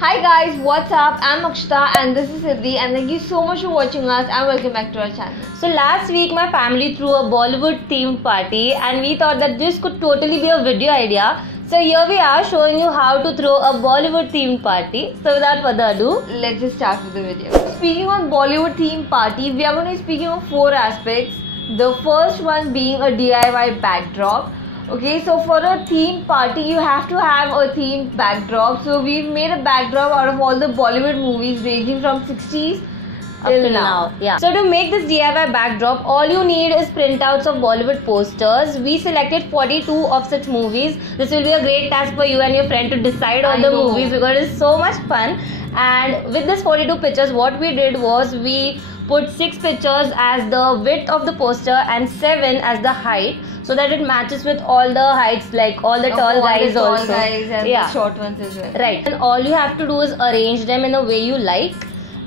Hi guys, what's up? I'm Akshita and this is Siddhi, and thank you so much for watching us and welcome back to our channel. So last week my family threw a Bollywood themed party and we thought that this could totally be a video idea. So here we are showing you how to throw a Bollywood themed party. So without further ado, let's just start with the video. Speaking on Bollywood themed party, we are going to be speaking of 4 aspects. The first one being a DIY backdrop. Okay, so for a theme party, you have to have a themed backdrop. So we've made a backdrop out of all the Bollywood movies ranging from 60s up till now. Yeah. So to make this DIY backdrop, all you need is printouts of Bollywood posters. We selected 42 of such movies. This will be a great task for you and your friend to decide on the movies because it's so much fun. And with this 42 pictures, what we did was we put 6 pictures as the width of the poster and 7 as the height, so that it matches with all the heights, like all the tall guys also. Guys and the short ones as well. Right. And all you have to do is arrange them in the way you like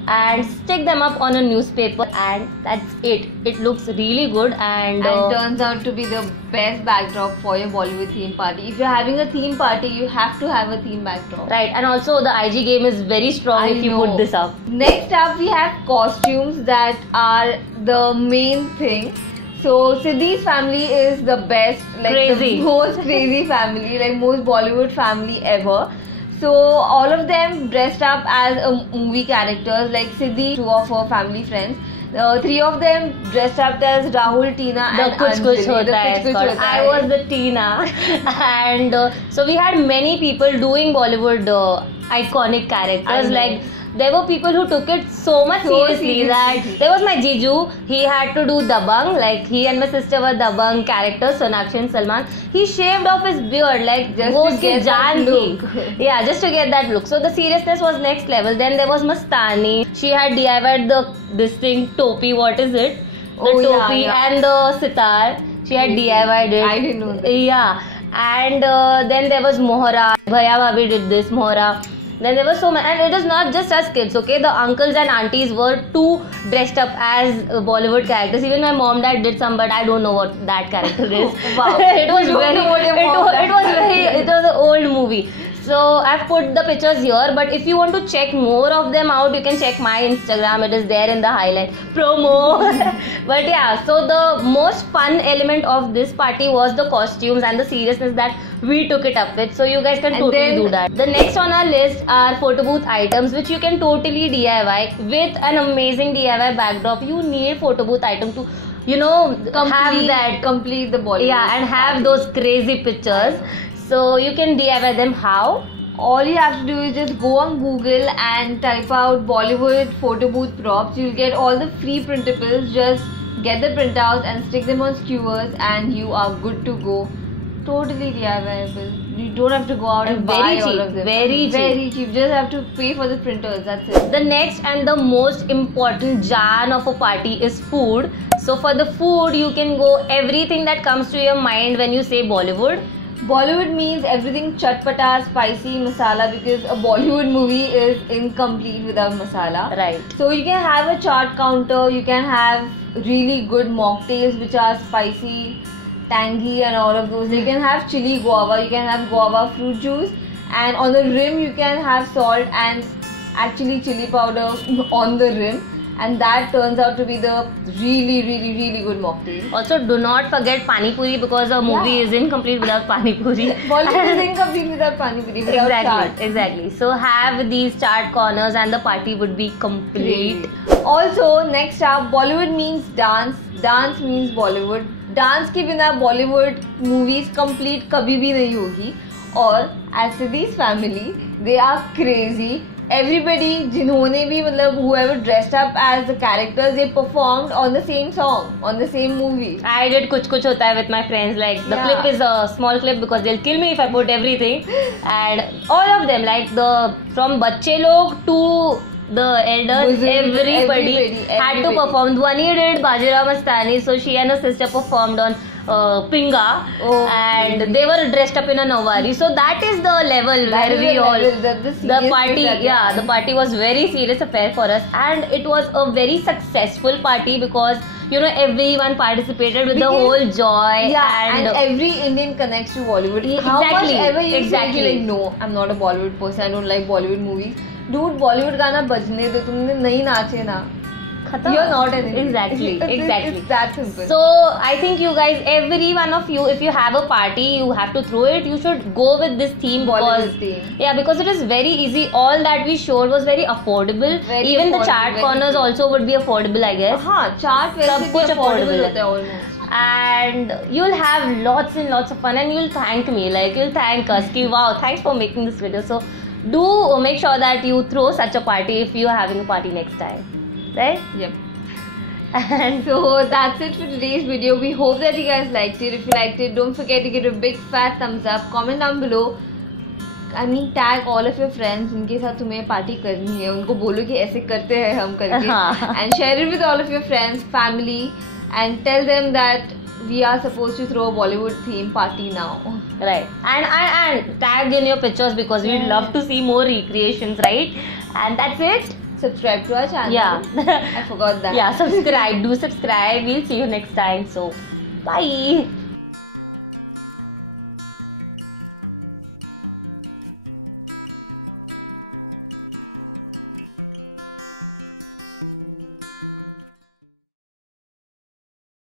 and stick them up on a newspaper, and that's it. It looks really good and turns out to be the best backdrop for your Bollywood theme party. If you're having a theme party, you have to have a theme backdrop. Right, and also the IG game is very strong if you put this up. Next up, we have costumes that are the main thing. So Siddhi's family is the best, like the most crazy family, like most Bollywood family ever. So all of them dressed up as movie characters, like Siddhi, 2 of her family friends. 3 of them dressed up as Rahul, Tina and Anjali. I was the Tina. And so we had many people doing Bollywood iconic characters. Like there were people who took it so much seriously that there was my Jiju. He had to do Dabang, like he and my sister were Dabang characters, Sonakshi and Salman. He shaved off his beard, like just to get that look. Yeah, just to get that look. So the seriousness was next level. Then there was Mastani. She had DIY'd this thing, topi, what is it? The topi and the sitar. She had DIY'd it. I didn't know that. Yeah. And then there was Mohra. Bhaiya Bhabhi did this, Mohra. Then there were so many, and it was not just us kids, okay? The uncles and aunties were too dressed up as Bollywood characters. Even my mom dad did some, but I don't know what that character is. Wow. It was an old movie. So I've put the pictures here, but if you want to check more of them out, you can check my Instagram. It is there in the highlight promo. But yeah, so the most fun element of this party was the costumes and the seriousness that we took it up with. So you guys can totally do that. The next on our list are photo booth items, which you can totally DIY with an amazing DIY backdrop. You need photo booth item to complete the Bollywood. Yeah, and have those crazy pictures. So you can DIY them how? All you have to do is just go on Google and type out Bollywood photo booth props. You'll get all the free printables. Just get the printouts and stick them on skewers and you are good to go. Totally DIYable. You don't have to go out and buy all of them. Very cheap. You just have to pay for the printers. That's it. The next and the most important jaan of a party is food. So for the food, you can go everything that comes to your mind when you say Bollywood. Bollywood means everything chatpata, spicy, masala, because a Bollywood movie is incomplete without masala. Right. So you can have a chaat counter, you can have really good mocktails which are spicy, tangy and all of those. You can have chili guava, you can have guava fruit juice, and on the rim you can have salt and actually chili powder on the rim. And that turns out to be the really good mocktail. Also, do not forget pani puri, because a movie is incomplete without pani puri. Bollywood is incomplete without pani puri. Exactly. So have these chart corners and the party would be complete. Also, next up, Bollywood means dance. Dance means Bollywood. Dance के बिना Bollywood movies complete कभी भी नहीं होगी. और as Siddhi's family, they are crazy. Everybody, जिन्होंने भी whoever dressed up as the characters, they performed on the same song, on the same movie. I did kuch hota hai with my friends. Like the clip is a small clip because they'll kill me if I put everything. And all of them, like from bacche log to the elders, everybody had to perform. Dhwani did Bajirao Mastani, so she and her sister performed on pinga, and they were dressed up in a nawari. So that is the level where we all the party. Yeah, the party was very serious affair for us, and it was a very successful party because everyone participated with the whole joy. Yeah, and every Indian connects to Bollywood. How much ever you say like, no, I'm not a Bollywood person, I don't like Bollywood movies. Dude, Bollywood गाना बजने दो, तुमने नहीं नाचे ना, you're not an Indian. Exactly. It's that simple. So I think you guys, every one of you, if you have a party, you have to throw it. You should go with this theme Bollywood theme. Yeah, because it is very easy. All that we showed was very affordable. Even the chart corners also would be affordable, I guess. Chart वैसे भी affordable होता है almost. And you'll have lots and lots of fun, and you'll thank me, like you'll thank us ki wow, thanks for making this video. So do make sure that you throw such a party if you're having a party next time, right? Yep. And so that's it for today's video. We hope that you guys liked it. If you liked it, don't forget to give it a big fat thumbs up, comment down below, I mean tag all of your friends जिनके साथ तुम्हें party करनी है, उनको बोलो कि ऐसे करते हैं हम करके, and share it with all of your friends, family, and tell them that we are supposed to throw a Bollywood theme party now. Right. And tag in your pictures because we'd love to see more recreations, right? And that's it. Subscribe to our channel. Yeah. I forgot that. Yeah, subscribe. Do subscribe. We'll see you next time. So, bye.